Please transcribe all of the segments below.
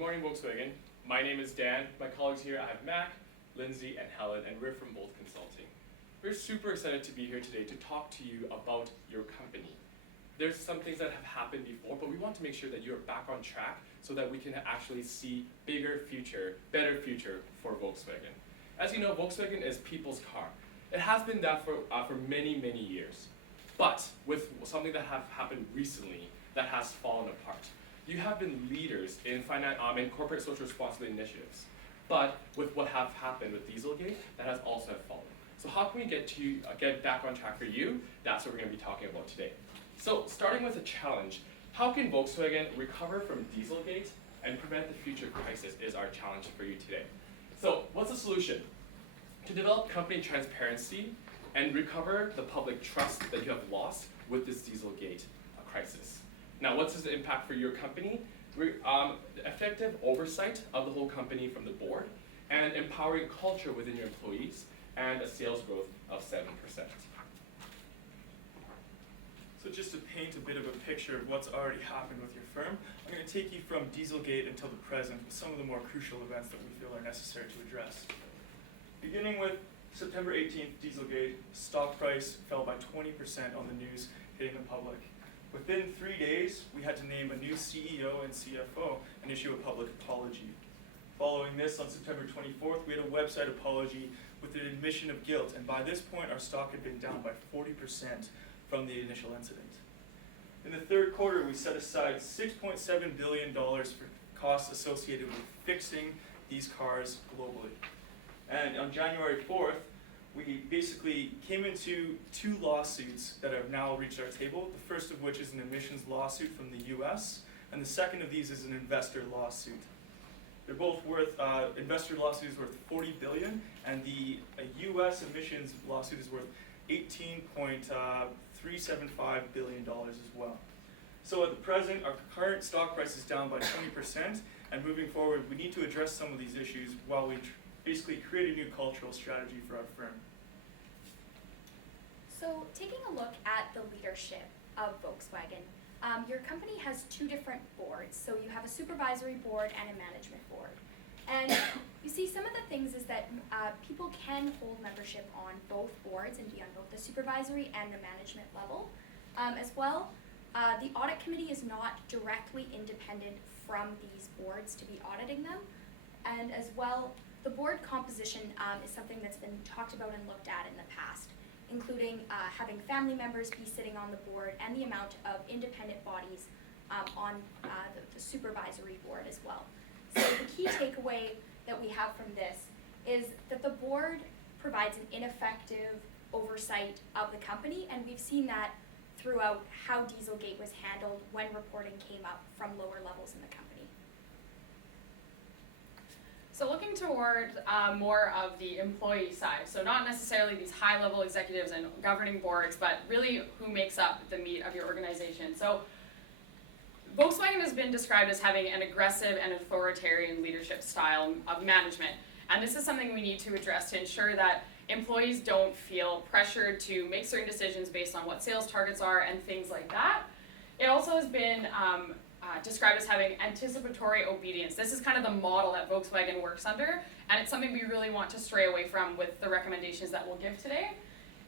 morning, Volkswagen. My name is Dan. My colleagues here, I have Mac, Lindsay, and Helen, and we're from Bolt Consulting. We're super excited to be here today to talk to you about your company. There's some things that have happened before, but we want to make sure that you're back on track so that we can actually see better future for Volkswagen. As you know, Volkswagen is people's car. It has been that for many, many years. But with something that have happened recently that has fallen apart. You have been leaders in corporate social responsibility initiatives. But with what have happened with Dieselgate, that has also fallen. So how can we get back on track for you? That's what we're going to be talking about today. So starting with a challenge, how can Volkswagen recover from Dieselgate and prevent the future crisis is our challenge for you today. So what's the solution? To develop company transparency and recover the public trust that you have lost with this Dieselgate crisis. Now, what's the impact for your company? Effective oversight of the whole company from the board and empowering culture within your employees and a sales growth of 7%. So just to paint a bit of a picture of what's already happened with your firm, I'm going to take you from Dieselgate until the present with some of the more crucial events that we feel are necessary to address. Beginning with September 18th, Dieselgate, stock price fell by 20% on the news hitting the public. Within 3 days, we had to name a new CEO and CFO and issue a public apology. Following this, on September 24th, we had a website apology with an admission of guilt, and by this point, our stock had been down by 40% from the initial incident. In the third quarter, we set aside $6.7 billion for costs associated with fixing these cars globally. And on January 4th, we basically came into 2 lawsuits that have now reached our table, the first of which is an emissions lawsuit from the US, and the second of these is an investor lawsuit. They're both worth, investor lawsuit is worth $40 billion, and the US emissions lawsuit is worth $18.375 billion as well. So at the present, our current stock price is down by 20%, and moving forward, we need to address some of these issues while we basically create a new cultural strategy for our firm. So taking a look at the leadership of Volkswagen, your company has 2 different boards. So you have a supervisory board and a management board. And you see some of the things is that people can hold membership on both boards and be on both the supervisory and the management level. As well, the audit committee is not directly independent from these boards to be auditing them. And as well, the board composition is something that's been talked about and looked at in the past, including having family members be sitting on the board and the amount of independent bodies on the supervisory board as well. So the key takeaway that we have from this is that the board provides an ineffective oversight of the company, and we've seen that throughout how Dieselgate was handled when reporting came up from lower levels in the company. So looking toward more of the employee side, so not necessarily these high-level executives and governing boards, but really who makes up the meat of your organization. So Volkswagen has been described as having an aggressive and authoritarian leadership style of management, and this is something we need to address to ensure that employees don't feel pressured to make certain decisions based on what sales targets are and things like that. It also has been described as having anticipatory obedience. This is kind of the model that Volkswagen works under, and it's something we really want to stray away from with the recommendations that we'll give today.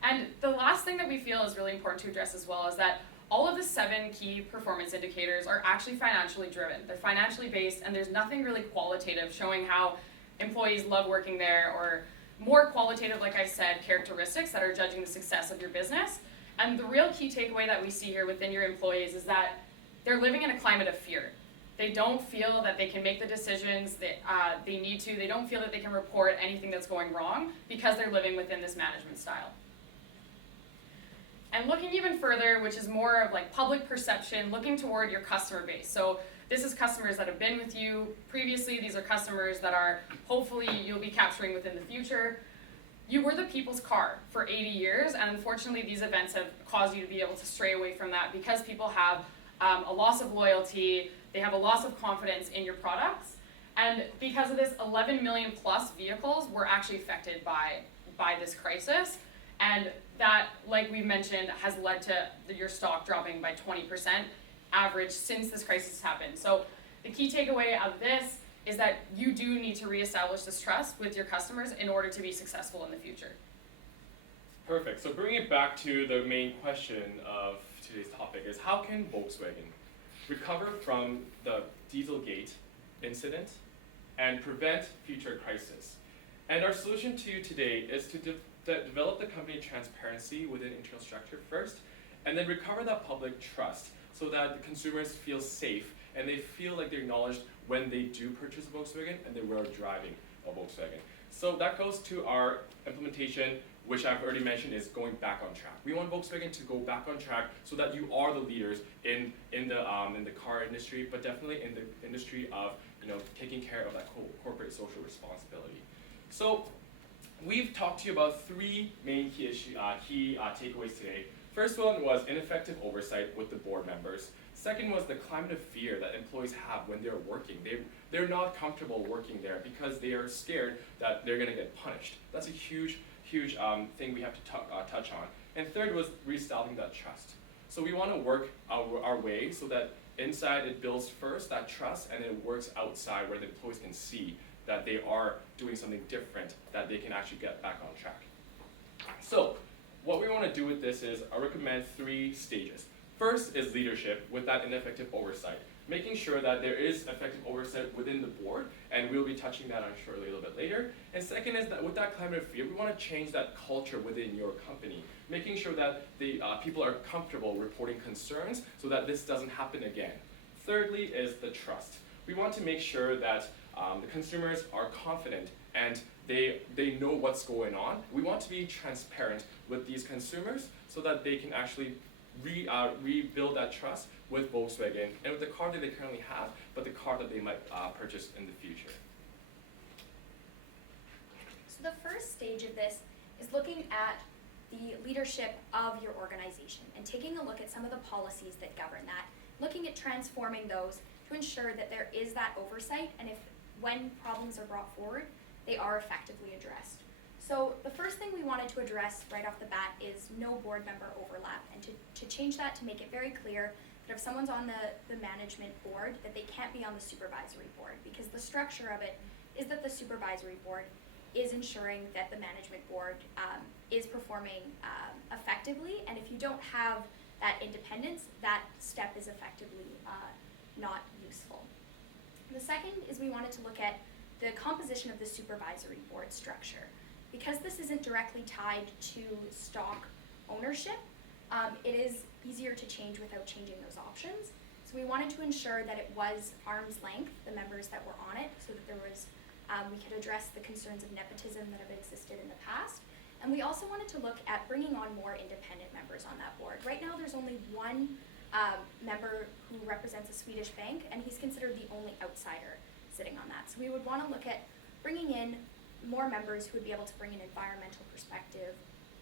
And the last thing that we feel is really important to address as well is that all of the 7 key performance indicators are actually financially driven. They're financially based, and there's nothing really qualitative showing how employees love working there, or more qualitative, like I said, characteristics that are judging the success of your business. And the real key takeaway that we see here within your employees is that they're living in a climate of fear. They don't feel that they can make the decisions that they need to. They don't feel that they can report anything that's going wrong because they're living within this management style. And looking even further, which is more of like public perception, looking toward your customer base. So this is customers that have been with you previously. These are customers that are hopefully you'll be capturing within the future. You were the people's car for 80 years, and unfortunately these events have caused you to be able to stray away from that because people have a loss of loyalty, they have a loss of confidence in your products, and because of this, 11 million plus vehicles were actually affected by this crisis, and that, like we mentioned, has led to your stock dropping by 20% average since this crisis happened. So the key takeaway of this is that you do need to reestablish this trust with your customers in order to be successful in the future. Perfect. So bringing it back to the main question of today's topic is how can Volkswagen recover from the Dieselgate incident and prevent future crises? And our solution to you today is to develop the company transparency within internal structure first, and then recover that public trust so that the consumers feel safe and they feel like they're acknowledged when they do purchase a Volkswagen and they were driving a Volkswagen. So that goes to our implementation, which I've already mentioned is going back on track. We want Volkswagen to go back on track so that you are the leaders in the car industry, but definitely in the industry of taking care of that corporate social responsibility. So we've talked to you about three main key takeaways today. First one was ineffective oversight with the board members. Second was the climate of fear that employees have when they're working. They're not comfortable working there because they are scared that they're going to get punished. That's a huge thing we have to touch on. And third was reestablishing that trust. So we want to work our way so that inside it builds first that trust, and then it works outside where the employees can see that they are doing something different, that they can actually get back on track. So what we want to do with this is I recommend 3 stages. First is leadership with that ineffective oversight, making sure that there is effective oversight within the board, and we'll be touching that, I'm sure, a little bit later. And second is that with that climate of fear, we want to change that culture within your company, making sure that the people are comfortable reporting concerns so that this doesn't happen again. Thirdly is the trust. We want to make sure that the consumers are confident and they know what's going on. We want to be transparent with these consumers so that they can actually rebuild that trust with Volkswagen and with the car that they currently have, but the car that they might purchase in the future. So the first stage of this is looking at the leadership of your organization and taking a look at some of the policies that govern that, looking at transforming those to ensure that there is that oversight, and when problems are brought forward, they are effectively addressed. So the first thing we wanted to address right off the bat is no board member overlap, and to change that to make it very clear that if someone's on the management board, that they can't be on the supervisory board, because the structure of it is that the supervisory board is ensuring that the management board is performing effectively, and if you don't have that independence, that step is effectively not useful. The second is we wanted to look at the composition of the supervisory board structure. Because this isn't directly tied to stock ownership, it is easier to change without changing those options. So we wanted to ensure that it was arm's length, the members that were on it, so that there was, we could address the concerns of nepotism that have existed in the past. And we also wanted to look at bringing on more independent members on that board. Right now there's only one member who represents a Swedish bank, and he's considered the only outsider sitting on that. So we would want to look at bringing in more members who would be able to bring an environmental perspective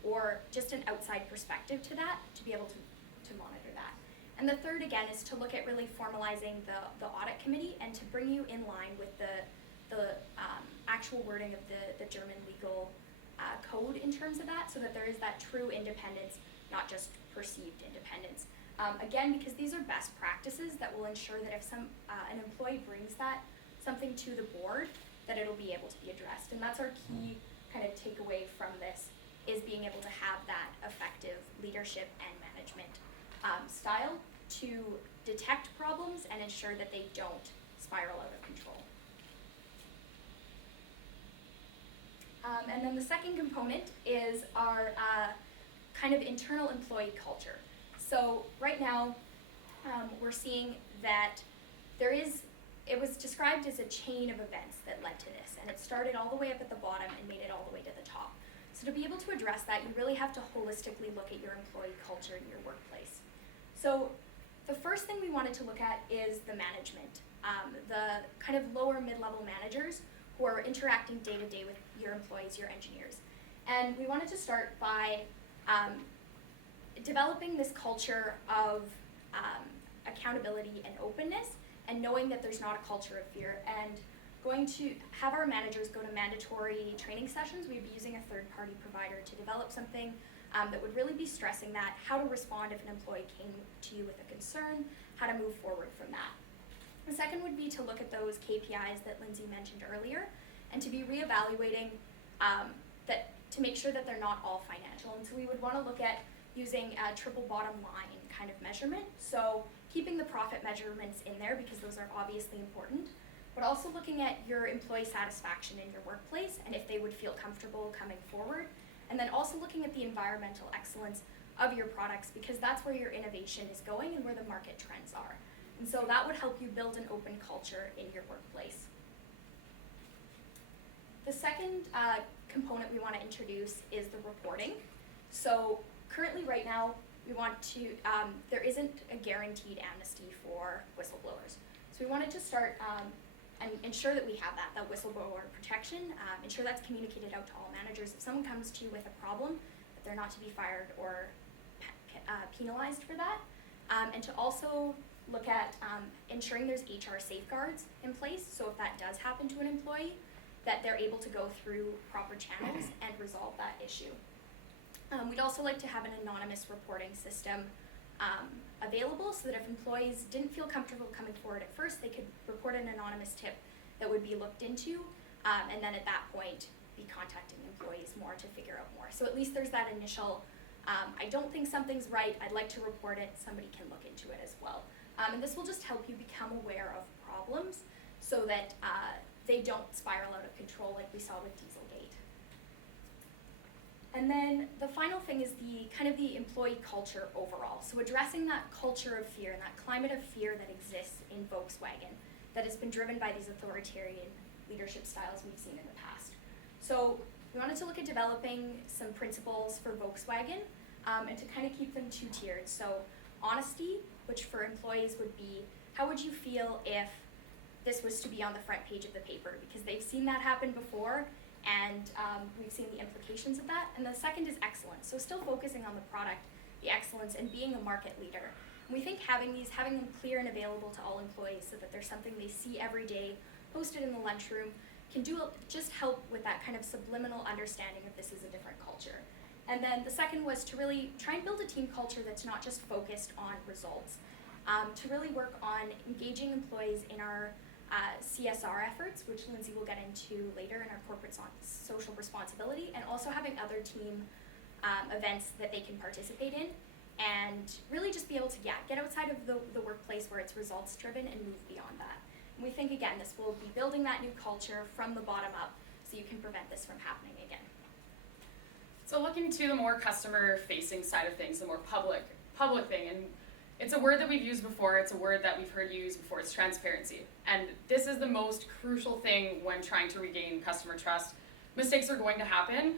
or just an outside perspective to that, to be able to monitor that. And the third, again, is to look at really formalizing the audit committee and to bring you in line with the actual wording of the German legal code in terms of that, so that there is that true independence, not just perceived independence. Again, because these are best practices that will ensure that if an employee brings something to the board, that it'll be able to be addressed. And that's our key kind of takeaway from this, is being able to have that effective leadership and management style to detect problems and ensure that they don't spiral out of control. And then the second component is our kind of internal employee culture. So right now, we're seeing that it was described as a chain of events that led to this, and it started all the way up at the bottom and made it all the way to the top. So to be able to address that, you really have to holistically look at your employee culture in your workplace. So the first thing we wanted to look at is the management, the kind of lower mid-level managers who are interacting day to day with your employees, your engineers. And we wanted to start by developing this culture of accountability and openness, and knowing that there's not a culture of fear, and going to have our managers go to mandatory training sessions. We'd be using a third-party provider to develop something that would really be stressing that, how to respond if an employee came to you with a concern, how to move forward from that. The second would be to look at those KPIs that Lindsay mentioned earlier and to be reevaluating that to make sure that they're not all financial. And so we would want to look at using a triple bottom line kind of measurement. So keeping the profit measurements in there because those are obviously important, but also looking at your employee satisfaction in your workplace and if they would feel comfortable coming forward. And then also looking at the environmental excellence of your products because that's where your innovation is going and where the market trends are. And so that would help you build an open culture in your workplace. The second component we want to introduce is the reporting. So currently right now, we want to, there isn't a guaranteed amnesty for whistleblowers. So we wanted to start and ensure that we have that whistleblower protection, ensure that's communicated out to all managers. If someone comes to you with a problem, that they're not to be fired or penalized for that. And to also look at ensuring there's HR safeguards in place, so if that does happen to an employee, that they're able to go through proper channels and resolve that issue. We'd also like to have an anonymous reporting system available so that if employees didn't feel comfortable coming forward at first, they could report an anonymous tip that would be looked into, and then at that point be contacting employees more to figure out more. So at least there's that initial, I don't think something's right, I'd like to report it, somebody can look into it as well. And this will just help you become aware of problems so that they don't spiral out of control like we saw with Dieselgate. And then the final thing is the kind of the employee culture overall. So addressing that culture of fear and that climate of fear that exists in Volkswagen that has been driven by these authoritarian leadership styles we've seen in the past. So we wanted to look at developing some principles for Volkswagen and to kind of keep them two-tiered. So honesty, which for employees would be, how would you feel if this was to be on the front page of the paper? Because they've seen that happen before, and we've seen the implications of that. And the second is excellence. So still focusing on the product, the excellence, and being a market leader. And we think having them clear and available to all employees so that there's something they see every day, posted in the lunchroom, can just help with that kind of subliminal understanding of this is a different culture. And then the second was to really try and build a team culture that's not just focused on results, to really work on engaging employees in our CSR efforts, which Lindsay will get into later in our corporate social responsibility, and also having other team events that they can participate in, and really just be able to get outside of the workplace where it's results driven and move beyond that. And we think, again, this will be building that new culture from the bottom up so you can prevent this from happening again. So looking to the more customer-facing side of things, the more public thing, and it's a word that we've used before, it's a word that we've heard used before, it's transparency. And this is the most crucial thing when trying to regain customer trust. Mistakes are going to happen,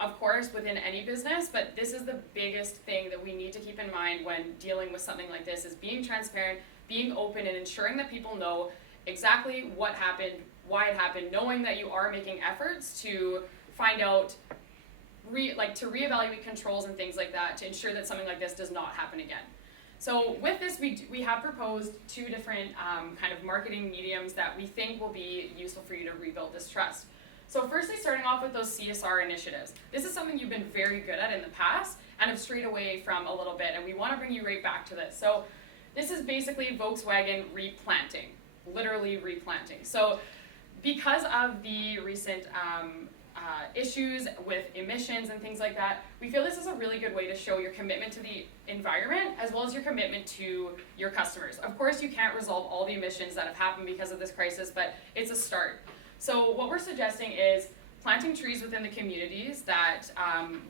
of course, within any business, but this is the biggest thing that we need to keep in mind when dealing with something like this, is being transparent, being open, and ensuring that people know exactly what happened, why it happened, knowing that you are making efforts to find out, to reevaluate controls and things like that to ensure that something like this does not happen again. So with this, we have proposed two different kind of marketing mediums that we think will be useful for you to rebuild this trust. So firstly, starting off with those CSR initiatives. This is something you've been very good at in the past and have strayed away from a little bit, and we want to bring you right back to this. So this is basically Volkswagen replanting, literally replanting. So because of the recent issues with emissions and things like that, we feel this is a really good way to show your commitment to the environment as well as your commitment to your customers. Of course, you can't resolve all the emissions that have happened because of this crisis, but it's a start. So what we're suggesting is planting trees within the communities that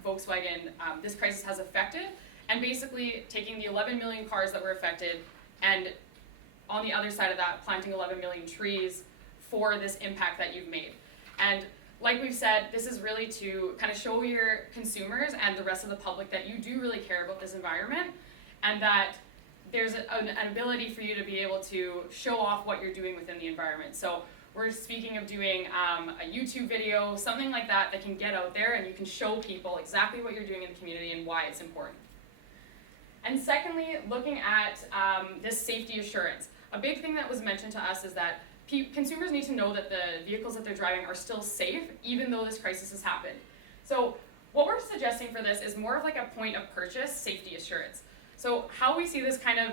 Volkswagen, this crisis has affected, and basically taking the 11 million cars that were affected and on the other side of that, planting 11 million trees for this impact that you've made. And like we've said, this is really to kind of show your consumers and the rest of the public that you do really care about this environment, and that there's an ability for you to be able to show off what you're doing within the environment. So we're speaking of doing a YouTube video, something like that that can get out there and you can show people exactly what you're doing in the community and why it's important. And secondly, looking at this safety assurance. A big thing that was mentioned to us is that consumers need to know that the vehicles that they're driving are still safe, even though this crisis has happened. So what we're suggesting for this is more of like a point of purchase safety assurance. So how we see this kind of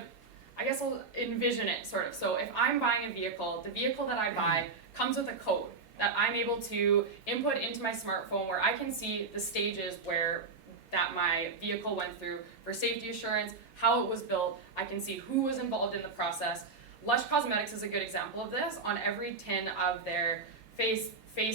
I guess I'll envision it sort of. So if I'm buying a vehicle, the vehicle that I buy comes with a code that I'm able to input into my smartphone where I can see the stages where that my vehicle went through for safety assurance, how it was built. I can see who was involved in the process. Lush Cosmetics is a good example of this. On every tin of their face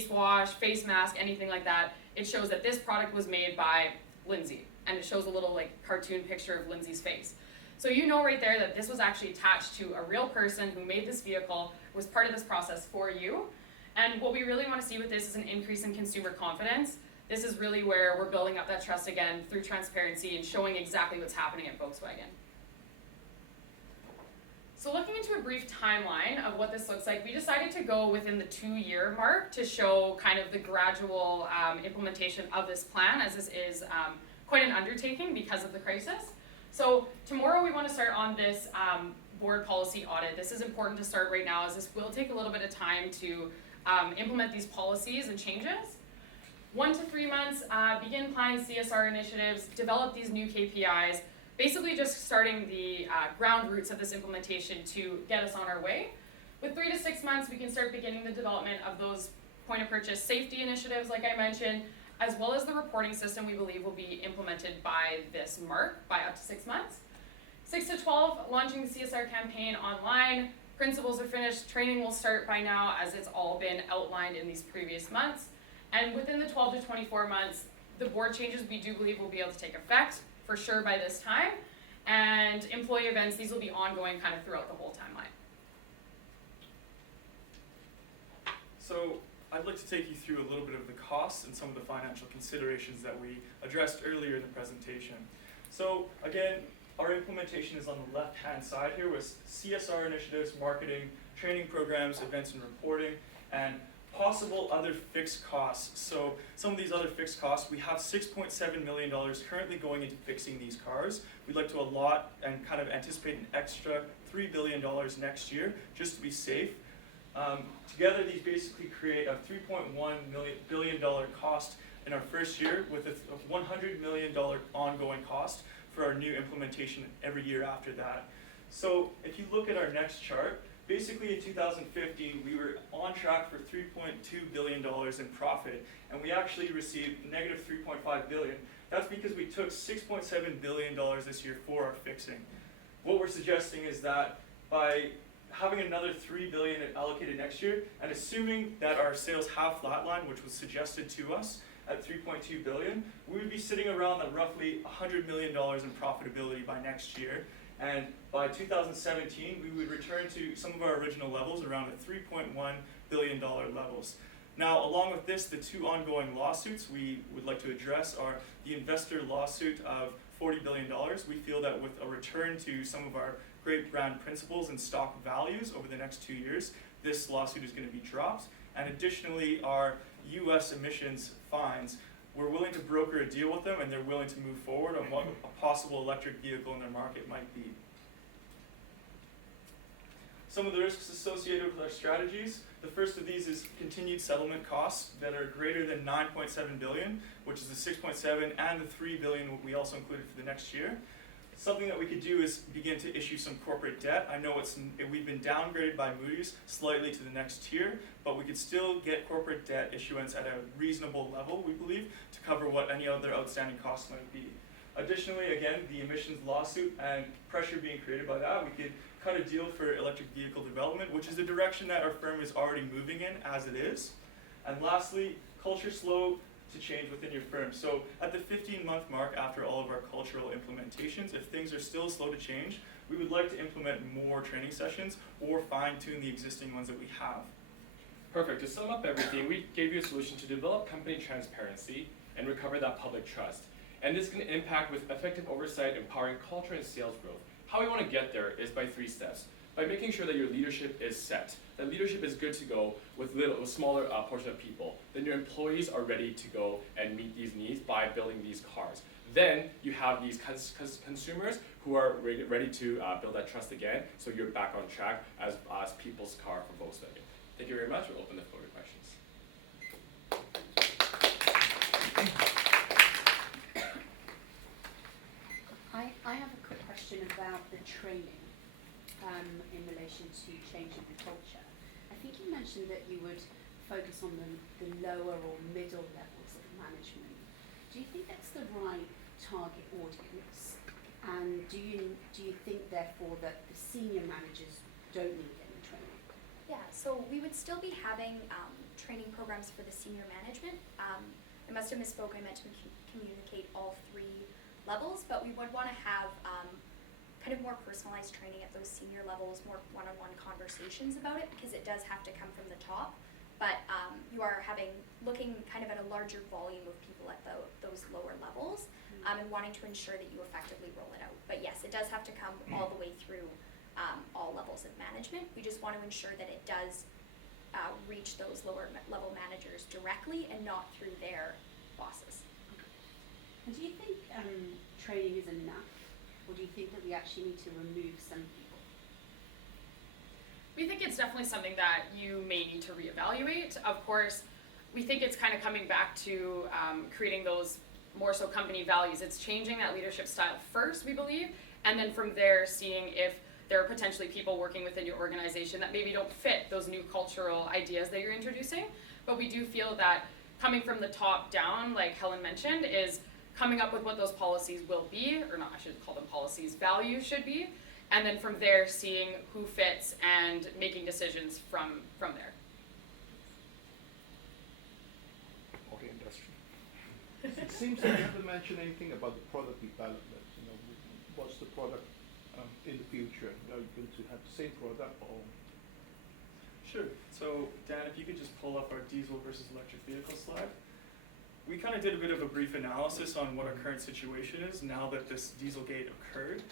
wash, face mask, anything like that, it shows that this product was made by Lindsay, and it shows a little like cartoon picture of Lindsay's face. So you know right there that this was actually attached to a real person who made this vehicle, was part of this process for you. And what we really want to see with this is an increase in consumer confidence. This is really where we're building up that trust again through transparency and showing exactly what's happening at Volkswagen. So looking into a brief timeline of what this looks like, we decided to go within the 2-year mark to show kind of the gradual implementation of this plan, as this is quite an undertaking because of the crisis. So tomorrow we want to start on this board policy audit. This is important to start right now, as this will take a little bit of time to implement these policies and changes. 1 to 3 months, begin planning CSR initiatives, develop these new KPIs, basically just starting the ground roots of this implementation to get us on our way. With 3 to 6 months, we can start beginning the development of those point of purchase safety initiatives, like I mentioned, as well as the reporting system we believe will be implemented by this mark, by up to 6 months. 6 to 12, launching the CSR campaign online. Principles are finished, training will start by now, as it's all been outlined in these previous months. And within the 12 to 24 months, the board changes we do believe will be able to take effect, for sure by this time. And employee events, these will be ongoing kind of throughout the whole timeline. So I'd like to take you through a little bit of the costs and some of the financial considerations that we addressed earlier in the presentation. So again, our implementation is on the left-hand side here with CSR initiatives, marketing, training programs, events and reporting, and possible other fixed costs. So some of these other fixed costs, we have $6.7 million currently going into fixing these cars. We'd like to allot and kind of anticipate an extra $3 billion next year, just to be safe. Together, these basically create a $3.1 billion cost in our first year, with a $100 million ongoing cost for our new implementation every year after that. So if you look at our next chart, basically in 2015, we were on track for $3.2 billion in profit, and we actually received negative $3.5 billion. That's because we took $6.7 billion this year for our fixing. What we're suggesting is that by having another $3 billion allocated next year, and assuming that our sales have flatlined, which was suggested to us at $3.2 billion, we would be sitting around at roughly $100 million in profitability by next year. And by 2017, we would return to some of our original levels, around the $3.1 billion levels. Now, along with this, the two ongoing lawsuits we would like to address are the investor lawsuit of $40 billion. We feel that with a return to some of our great brand principles and stock values over the next 2 years, this lawsuit is going to be dropped. And additionally, our US emissions fines, we're willing to broker a deal with them, and they're willing to move forward on what a possible electric vehicle in their market might be. Some of the risks associated with our strategies. The first of these is continued settlement costs that are greater than $9.7 billion, which is the $6.7 and the $3 billion we also included for the next year. Something that we could do is begin to issue some corporate debt. I know we've been downgraded by Moody's slightly to the next tier, but we could still get corporate debt issuance at a reasonable level, we believe, to cover what any other outstanding costs might be. Additionally, again, the emissions lawsuit and pressure being created by that, we could cut a deal for electric vehicle development, which is the direction that our firm is already moving in as it is. And lastly, culture slow to change within your firm. So at the 15-month mark after all of our cultural implementations, if things are still slow to change, we would like to implement more training sessions or fine-tune the existing ones that we have. Perfect. To sum up everything, we gave you a solution to develop company transparency and recover that public trust. And this can impact with effective oversight, empowering culture and sales growth. How we want to get there is by 3 steps. By making sure that your leadership is set, that leadership is good to go with a smaller portion of people. Then your employees are ready to go and meet these needs by building these cars. Then you have these consumers who are ready to build that trust again, so you're back on track as people's car for Volkswagen. Thank you very much. We'll open the floor to questions. I have a quick question about the training. in relation to changing the culture. I think you mentioned that you would focus on the lower or middle levels of management. Do you think that's the right target audience? And do you think therefore that the senior managers don't need any training? Yeah, so we would still be having training programs for the senior management. I must have misspoke, I meant to communicate all 3 levels, but we would want to have kind of more personalized training at those senior levels, more one-on-one conversations about it, because it does have to come from the top. But you are looking kind of at a larger volume of people at those lower levels, and wanting to ensure that you effectively roll it out. But yes, it does have to come all the way through all levels of management. We just want to ensure that it does reach those lower level managers directly and not through their bosses. And do you think training is enough, or do you think that we actually need to remove some people? We think it's definitely something that you may need to reevaluate. Of course, we think it's kind of coming back to creating those more so company values. It's changing that leadership style first, we believe, and then from there seeing if there are potentially people working within your organization that maybe don't fit those new cultural ideas that you're introducing. But we do feel that coming from the top down, like Helen mentioned, is coming up with what those policies will be, or not, I shouldn't call them policies, values should be, and then from there seeing who fits and making decisions from there. Okay, industry. It seems that you haven't mentioned anything about the product development. What's the product in the future? Are you going to have the same product or? Sure. So Dan, if you could just pull up our diesel versus electric vehicle slide. We kind of did a bit of a brief analysis on what our current situation is now that this Dieselgate occurred,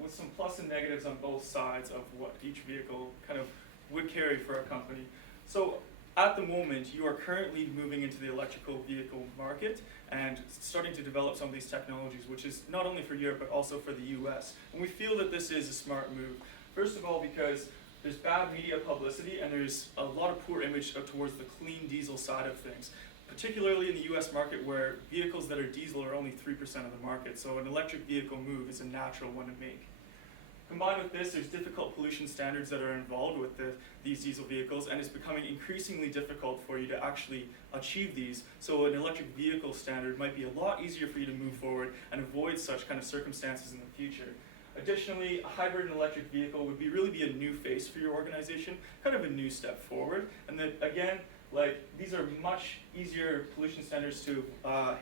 with some plus and negatives on both sides of what each vehicle kind of would carry for our company. So at the moment, you are currently moving into the electrical vehicle market and starting to develop some of these technologies, which is not only for Europe, but also for the US. And we feel that this is a smart move. First of all, because there's bad media publicity and there's a lot of poor image towards the clean diesel side of things, particularly in the US market where vehicles that are diesel are only 3% of the market. So an electric vehicle move is a natural one to make. Combined with this, there's difficult pollution standards that are involved with these diesel vehicles, and it's becoming increasingly difficult for you to actually achieve these. So an electric vehicle standard might be a lot easier for you to move forward and avoid such kind of circumstances in the future. Additionally, a hybrid and electric vehicle would really be a new face for your organization, kind of a new step forward. And that, again, these are much easier pollution standards to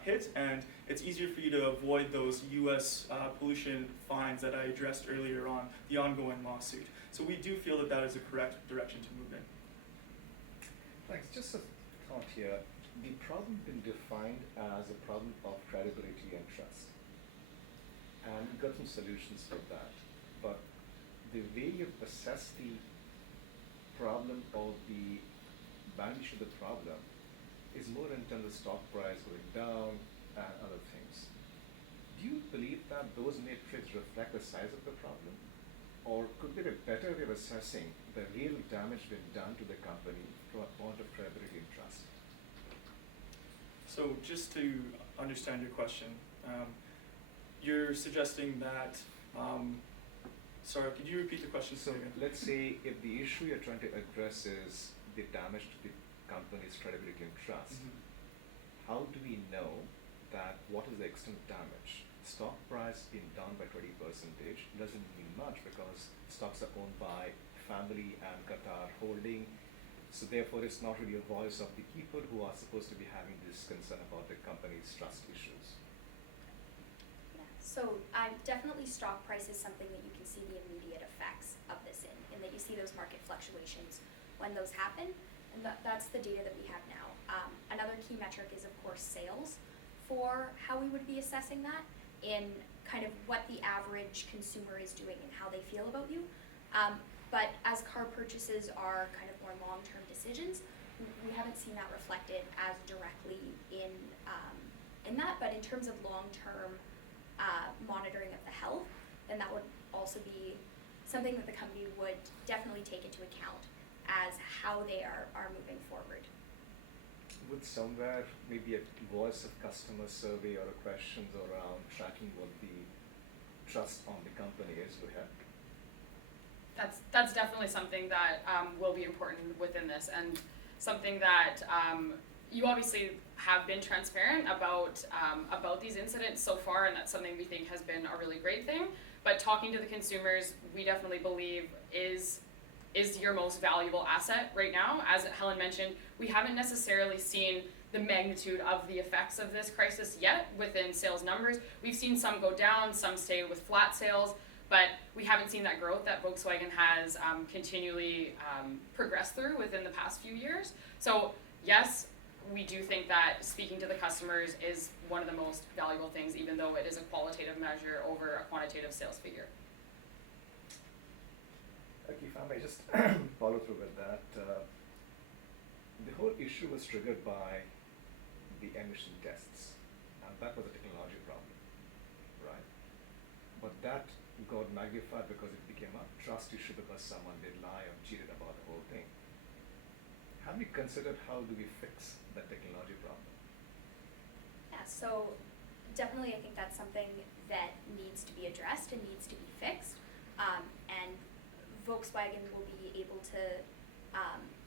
hit, and it's easier for you to avoid those US pollution fines that I addressed earlier on, the ongoing lawsuit. So we do feel that that is a correct direction to move in. Thanks. Just a thought here. The problem been defined as a problem of credibility and trust. And we've got some solutions for that. But the way you assess the problem or the magnitude of the problem is more in terms of stock price going down and other things. Do you believe that those metrics reflect the size of the problem? Or could there be a better way of assessing the real damage being done to the company from a point of credibility and trust? So just to understand your question, you're suggesting that, sorry, could you repeat the question? So let's say if the issue you're trying to address is the damage to the company's credibility and trust, how do we know that what is the extent of damage? Stock price being down by 20% doesn't mean much because stocks are owned by family and Qatar holding, so therefore it's not really a voice of the people who are supposed to be having this concern about the company's trust issues. Yeah, so definitely stock price is something that you can see the immediate effects of this in that you see those market fluctuations when those happen, and that's the data that we have now. Another key metric is, of course, sales for how we would be assessing that in kind of what the average consumer is doing and how they feel about you. But as car purchases are kind of more long-term decisions, we haven't seen that reflected as directly in that, but in terms of long-term monitoring of the health, then that would also be something that the company would definitely take into account as how they are moving forward. Would somewhere maybe a voice of customer survey or a questions around tracking what the trust on the company is would help? That's definitely something that will be important within this, and something that you obviously have been transparent about these incidents so far, and that's something we think has been a really great thing. But talking to the consumers, we definitely believe is your most valuable asset right now. As Helen mentioned, we haven't necessarily seen the magnitude of the effects of this crisis yet within sales numbers. We've seen some go down, some stay with flat sales, but we haven't seen that growth that Volkswagen has continually progressed through within the past few years. So yes, we do think that speaking to the customers is one of the most valuable things, even though it is a qualitative measure over a quantitative sales figure. Okay, if I may just follow through with that. The whole issue was triggered by the emission tests, and that was a technology problem, right? But that got magnified because it became a trust issue because someone did lie or cheated about the whole thing. Have you considered how do we fix that technology problem? Yeah, so definitely I think that's something that needs to be addressed and needs to be fixed. And Volkswagen will be able to,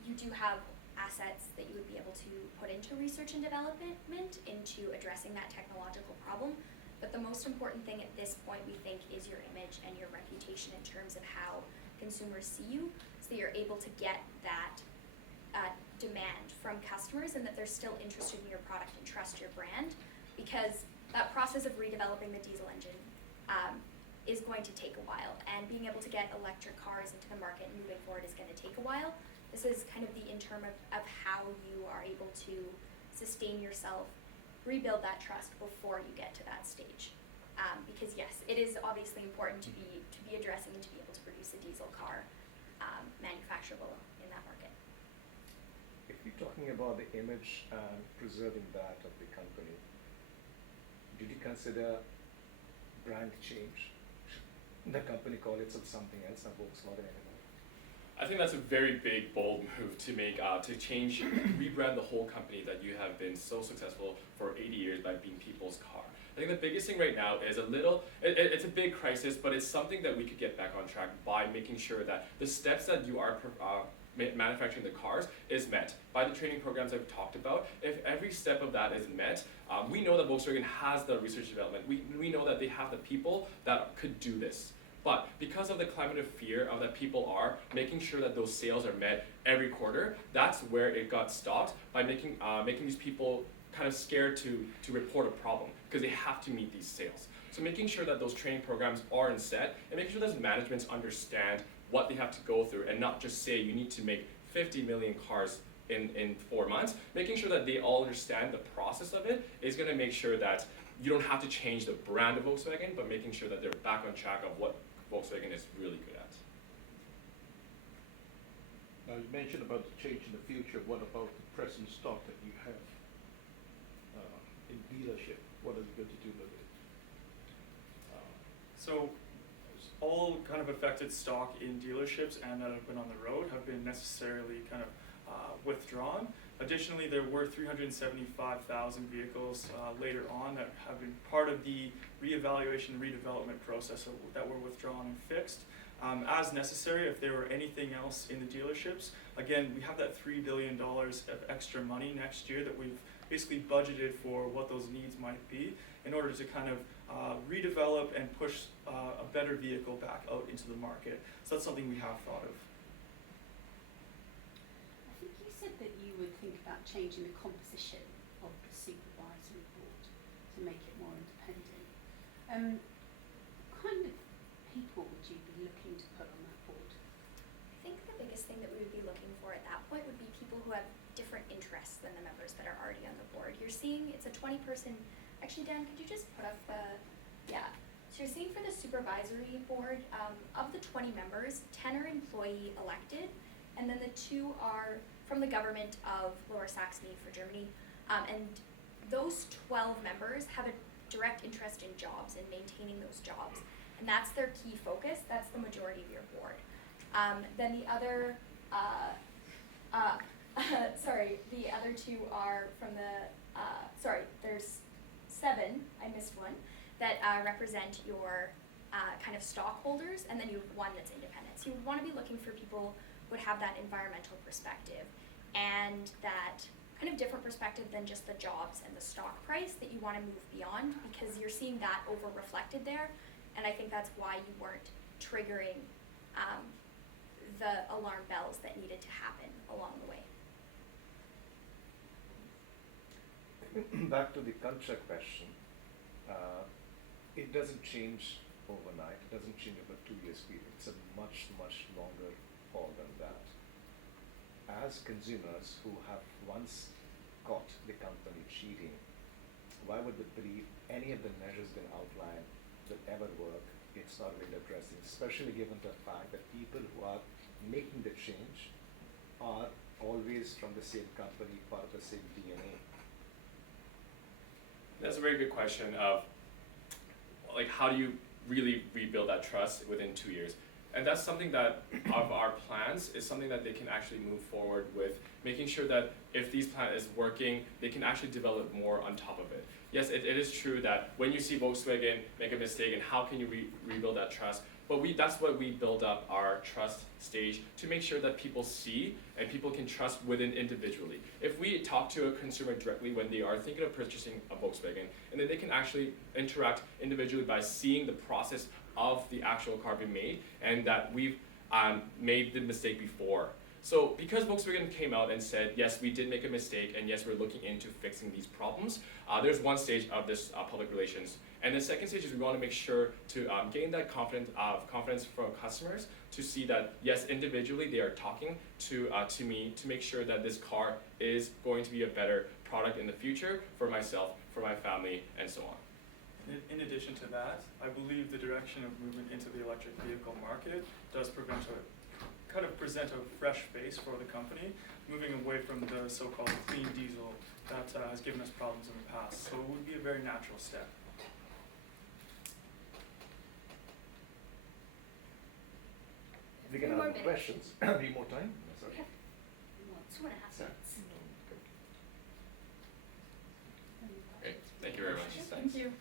you do have assets that you would be able to put into research and development into addressing that technological problem. But the most important thing at this point, we think, is your image and your reputation in terms of how consumers see you, so that you're able to get that demand from customers and that they're still interested in your product and trust your brand, because that process of redeveloping the diesel engine is going to take a while, and being able to get electric cars into the market and moving forward is going to take a while. This is kind of the interim of how you are able to sustain yourself, rebuild that trust before you get to that stage. Because yes, it is obviously important to be addressing and to be able to produce a diesel car manufacturable in that market. If you're talking about the image and preserving that of the company, did you consider brand change? Should the company call itself something else, not Volkswagen anymore? I think that's a very big, bold move to make, to change, rebrand the whole company that you have been so successful for 80 years by being people's car. I think the biggest thing right now is it's a big crisis, but it's something that we could get back on track by making sure that the steps that you are manufacturing the cars is met by the training programs I've talked about. If every step of that is met, we know that Volkswagen has the research development. We know that they have the people that could do this. But because of the climate of fear of that people are making sure that those sales are met every quarter, that's where it got stopped by making these people kind of scared to report a problem because they have to meet these sales. So making sure that those training programs are in set and making sure those managements understand what they have to go through and not just say you need to make 50 million cars in 4 months. Making sure that they all understand the process of it is going to make sure that you don't have to change the brand of Volkswagen, but making sure that they're back on track of what Volkswagen is really good at. Now you mentioned about the change in the future. What about the present stock that you have in dealership? What are you going to do with it? So all kind of affected stock in dealerships and that have been on the road have been necessarily kind of withdrawn. Additionally, there were 375,000 vehicles later on that have been part of the reevaluation and redevelopment process that were withdrawn and fixed. As necessary, if there were anything else in the dealerships, again, we have that $3 billion of extra money next year that we've basically budgeted for what those needs might be in order to kind of redevelop and push a better vehicle back out into the market. So that's something we have thought of. I think you said that you would think about changing the composition of the supervisory board to make it more independent. What kind of people would you be looking to put on that board? I think the biggest thing that we would be looking for at that point would be people who have different interests than the members that are already on the board. You're seeing it's a 20-person, actually Dan, could you just put up the, yeah. So you're seeing for the supervisory board, of the 20 members, 10 are employee elected, and then the 2 are from the government of Lower Saxony for Germany. And those 12 members have a direct interest in jobs and maintaining those jobs. And that's their key focus. That's the majority of your board. Then the other, the other 2 are from the, there's 7, I missed one, that represent your kind of stockholders, and then you have 1 that's independent. So you would want to be looking for people who would have that environmental perspective and that kind of different perspective than just the jobs and the stock price that you want to move beyond, because you're seeing that over reflected there, and I think that's why you weren't triggering the alarm bells that needed to happen along the way. Back to the culture question, it doesn't change overnight, it doesn't change over 2 years period, it's a much, much longer haul than that. As consumers who have once caught the company cheating, why would they believe any of the measures been outlined will ever work? It's not really addressing, especially given the fact that people who are making the change are always from the same company, part of the same DNA. That's a very good question of, like, how do you really rebuild that trust within 2 years? And that's something that of our plans is something that they can actually move forward with, making sure that if these plan is working, they can actually develop more on top of it. Yes, it is true that when you see Volkswagen make a mistake and how can you rebuild that trust, but that's what we build up our trust stage to make sure that people see and people can trust within individually. If we talk to a consumer directly when they are thinking of purchasing a Volkswagen, and then they can actually interact individually by seeing the process of the actual car being made and that we've made the mistake before. So because Volkswagen came out and said, yes, we did make a mistake and yes, we're looking into fixing these problems, there's one stage of this public relations. And the second stage is we want to make sure to gain that confidence from customers to see that, yes, individually they are talking to me to make sure that this car is going to be a better product in the future for myself, for my family, and so on. In addition to that, I believe the direction of movement into the electric vehicle market does present a fresh face for the company, moving away from the so-called clean diesel that has given us problems in the past. So it would be a very natural step. We can Three more have minutes. questions. Need more time? No, sorry. We have 2.5 Sorry. minutes. Great, thank you very much. Thank you.